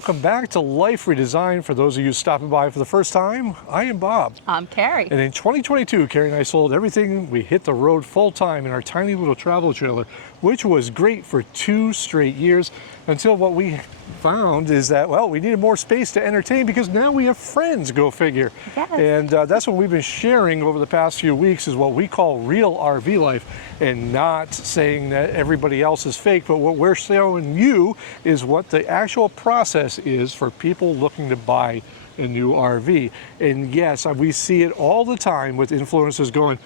welcome back to Life Redesigned. For those of you stopping by for the first time, I am Bob. I'm Karri. And in 2022, Karri and I sold everything. We hit the road full time in our tiny little travel trailer, which was great for 2 straight years until what we found is that, well, we needed more space to entertain because now we have friends, go figure. Yes. And that's what we've been sharing over the past few weeks is what we call real RV life, and not saying that everybody else is fake, but what we're showing you is what the actual process is for people looking to buy a new RV. And yes, we see it all the time with influencers going,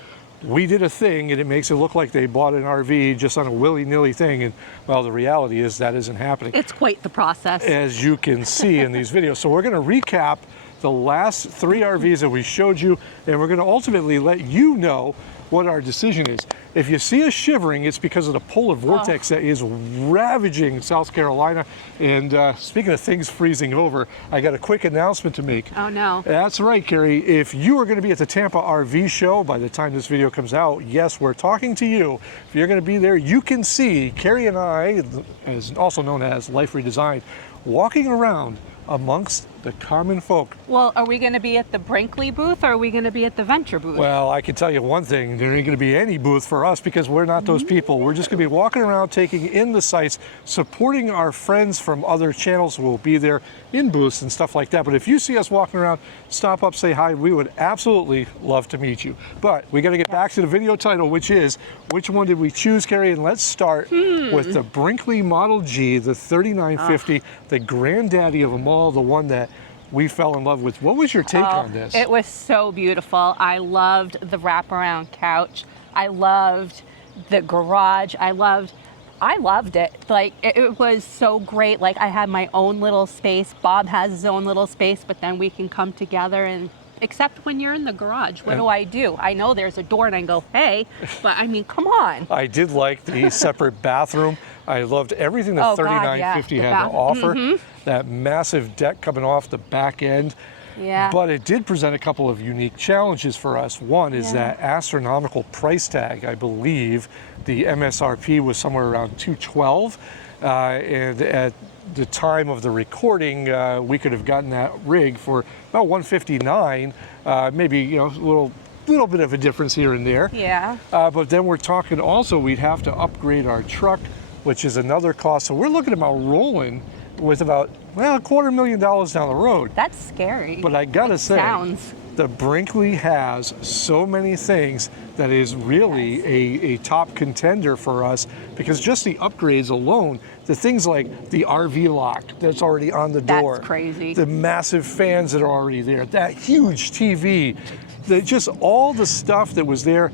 we did a thing and it makes it look like they bought an RV just on a willy-nilly thing. And well, the reality is that isn't happening. It's quite the process, as you can see in these videos. So we're going to recap the last 3 RVs that we showed you, and we're going to ultimately let you know what our decision is. If you see us shivering, it's because of the polar vortex that is ravaging South Carolina. And speaking of things freezing over, I got a quick announcement to make. Oh no. That's right, Karri. If you are going to be at the Tampa RV Show by the time this video comes out, yes, we're talking to you. If you're going to be there, you can see Karri and I, as also known as Life Redesigned, walking around amongst the common folk. Well, are we going to be at the Brinkley booth or are we going to be at the Venture booth? Well, I can tell you one thing, there ain't going to be any booth for us because we're not those people. We're just going to be walking around, taking in the sights, supporting our friends from other channels who will be there in booths and stuff like that. But if you see us walking around, stop up, say hi. We would absolutely love to meet you. But we got to get back to the video title, which is, which one did we choose, Karri? And let's start with the Brinkley Model G, the 3950, the granddaddy of them all, the one that we fell in love with. What was your take on this? It was so beautiful. I loved the wraparound couch. I loved the garage. I loved it. Like, it was so great. Like, I had my own little space. Bob has his own little space, but then we can come together and, except when you're in the garage, what do? I know there's a door and I go, hey, but I mean, come on. I did like the separate bathroom. I loved everything that 3950 had to offer. That massive deck coming off the back end. Yeah. But it did present a couple of unique challenges for us. One is that astronomical price tag. I believe the MSRP was somewhere around $212, and at the time of the recording, we could have gotten that rig for about $159. Maybe a little bit of a difference here and there. Yeah. But then we're talking also we'd have to upgrade our truck, which is another cost. So we're looking about rolling with about, well, $250,000 down the road. That's scary. But I gotta say, sounds. the Brinkley has so many things that is really a top contender for us, because just the upgrades alone, the things like the RV lock that's already on the door. That's crazy. The massive fans that are already there, that huge TV, just all the stuff that was there,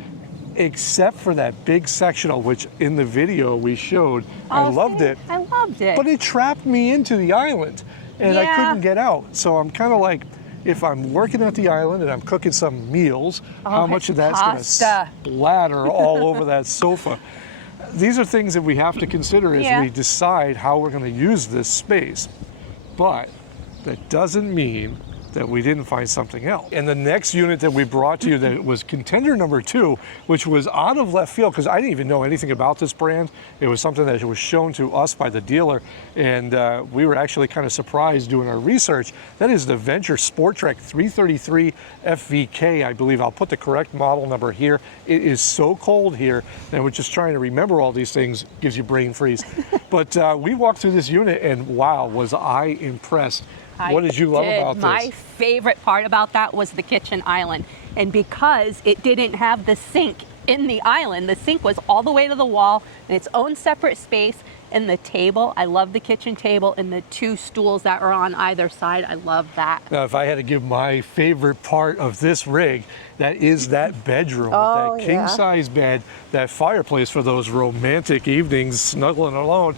except for that big sectional, which in the video we showed. I loved it. I loved it. But it trapped me into the island and I couldn't get out. So I'm kind of like, if I'm working at the island and I'm cooking some meals, how much of that's going to splatter all over that sofa? These are things that we have to consider as we decide how we're going to use this space. But that doesn't mean that we didn't find something else. And the next unit that we brought to you that was contender number 2, which was out of left field, because I didn't even know anything about this brand. It was something that was shown to us by the dealer, and we were actually kind of surprised doing our research. That is the Venture SportTrek 333 FVK, I believe. I'll put the correct model number here. It is so cold here, and we're just trying to remember all these things, gives you brain freeze. But we walked through this unit, and wow, was I impressed. What did you love about this? My favorite part about that was the kitchen island. And because it didn't have the sink in the island, the sink was all the way to the wall in its own separate space. And the table, I love the kitchen table, and the 2 stools that are on either side. I love that. Now, if I had to give my favorite part of this rig, that is that bedroom, with that king-size bed, that fireplace for those romantic evenings, snuggling alone.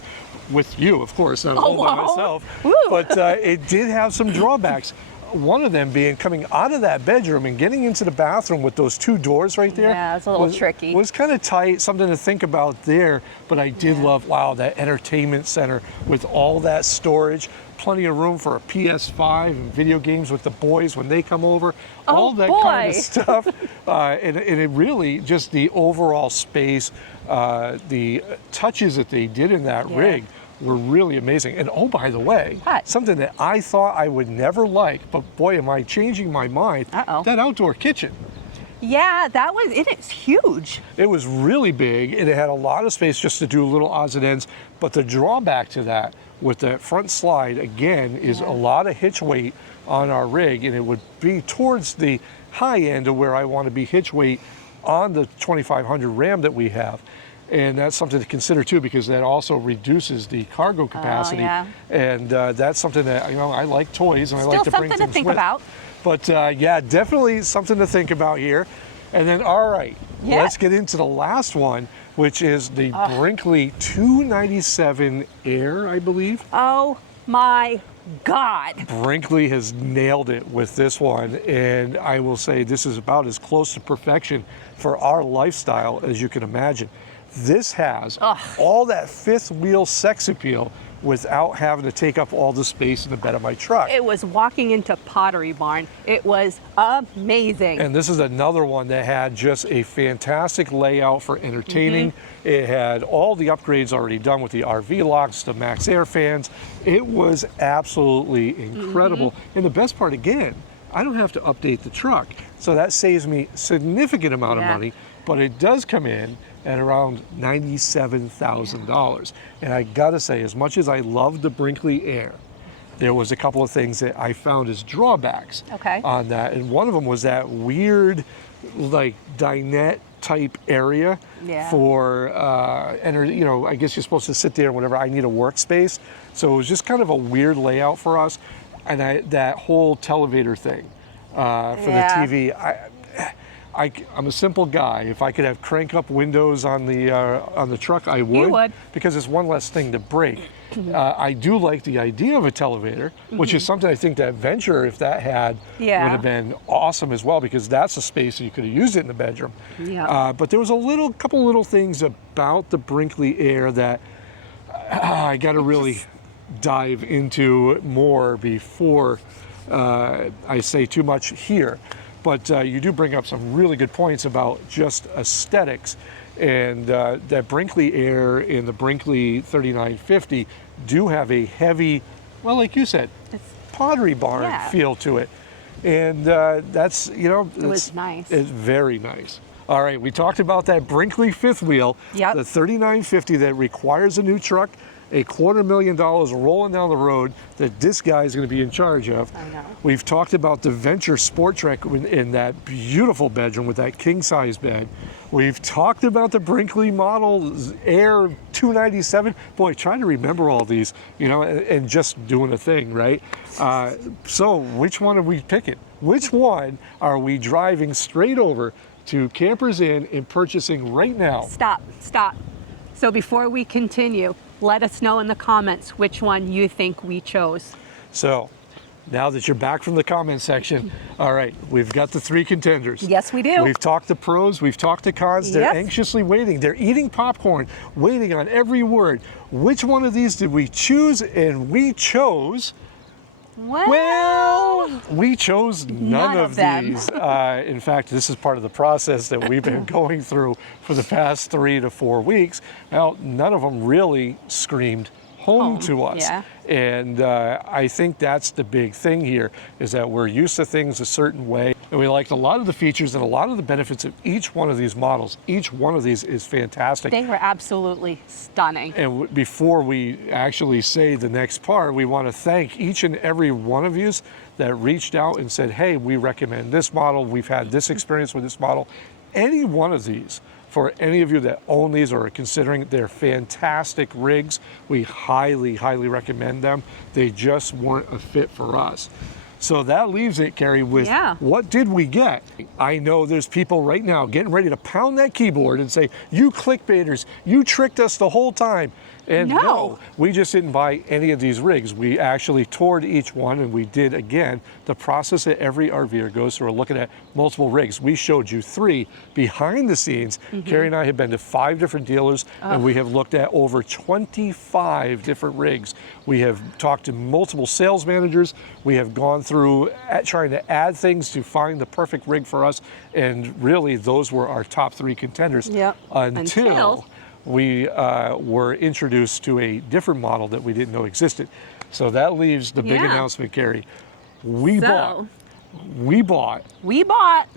With you, of course, not all by myself. But it did have some drawbacks. One of them being coming out of that bedroom and getting into the bathroom with those 2 doors right there. Yeah, it's a little tricky. Was kind of tight, something to think about there. But I did love, wow, that entertainment center with all that storage. Plenty of room for a PS5 and video games with the boys when they come over. All that kind of stuff. And it really, just the overall space, the touches that they did in that rig were really amazing. And oh, by the way, What? something that I thought I would never like, but boy, am I changing my mind, that outdoor kitchen. Yeah, it is huge. It was really big, and it had a lot of space just to do little odds and ends. But the drawback to that, with the front slide, again, is a lot of hitch weight on our rig, and it would be towards the high end of where I want to be hitch weight on the 2500 Ram that we have. And that's something to consider too, because that also reduces the cargo capacity. And that's something that, I like toys, and I like to bring things with. Still something to think about. But yeah, definitely something to think about here. And then, all right, let's get into the last one, which is the Brinkley 297 Air, I believe. Oh my God. Brinkley has nailed it with this one, and I will say this is about as close to perfection for our lifestyle as you can imagine. This has all that fifth wheel sex appeal without having to take up all the space in the bed of my truck. It was walking into Pottery Barn. It was amazing. And this is another one that had just a fantastic layout for entertaining. It had all the upgrades already done with the RV locks, the Max Air fans. It was absolutely incredible. And the best part, again, I don't have to update the truck. So that saves me a significant amount of money, but it does come in at around $97,000. And I gotta say, as much as I love the Brinkley Air, there was a couple of things that I found as drawbacks on that. And one of them was that weird, like, dinette type area for, I guess you're supposed to sit there and whatever. I need a workspace. So it was just kind of a weird layout for us. And that whole televator thing for the TV, I'm a simple guy. If I could have crank up windows on the truck, I would. You would. Because it's one less thing to break. I do like the idea of a televator, which is something I think that Venture, if that had, would have been awesome as well, because that's a space that you could have used it in the bedroom. But there was a couple little things about the Brinkley Air that I got to really dive into more before I say too much here. But you do bring up some really good points about just aesthetics. And that Brinkley Air and the Brinkley 3950 do have a heavy, well, like you said, Pottery Barn feel to it. And that's, it was nice. It's very nice. All right, we talked about that Brinkley fifth wheel, the 3950 that requires a new truck, $250,000 rolling down the road that this guy is going to be in charge of. I know. We've talked about the Venture SportTrek in that beautiful bedroom with that king-size bed. We've talked about the Brinkley model Air 297. Boy, trying to remember all these, and just doing a thing, right? So which one are we picking? Which one are we driving straight over to Campers Inn and purchasing right now? Stop. So before we continue, let us know in the comments which one you think we chose. So now that you're back from the comment section, all right, we've got the three contenders. Yes, we do. We've talked the pros, we've talked the cons. They're anxiously waiting. They're eating popcorn, waiting on every word. Which one of these did we choose? And we chose... Well, we chose none of these. In fact, this is part of the process that we've been going through for the past 3 to 4 weeks. Well, none of them really screamed home to us. And I think that's the big thing here, is that we're used to things a certain way. And we liked a lot of the features and a lot of the benefits of each one of these models. Each one of these is fantastic. They were absolutely stunning. And before we actually say the next part, we want to thank each and every one of you that reached out and said, hey, we recommend this model. We've had this experience with this model. Any one of these, for any of you that own these or are considering, they're fantastic rigs. We highly, highly recommend them. They just weren't a fit for us. So that leaves it, Karri, with what did we get? I know there's people right now getting ready to pound that keyboard and say, you clickbaiters, you tricked us the whole time. And no, we just didn't buy any of these rigs. We actually toured each one, and we did, again, the process that every RVer goes through, looking at multiple rigs. We showed you 3 behind the scenes. Karri and I have been to 5 different dealers, and we have looked at over 25 different rigs. We have talked to multiple sales managers. We have gone through trying to add things to find the perfect rig for us, and really those were our top 3 contenders until we were introduced to a different model that we didn't know existed. So that leaves the big announcement, Karri. We bought. We bought.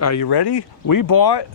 Are you ready? We bought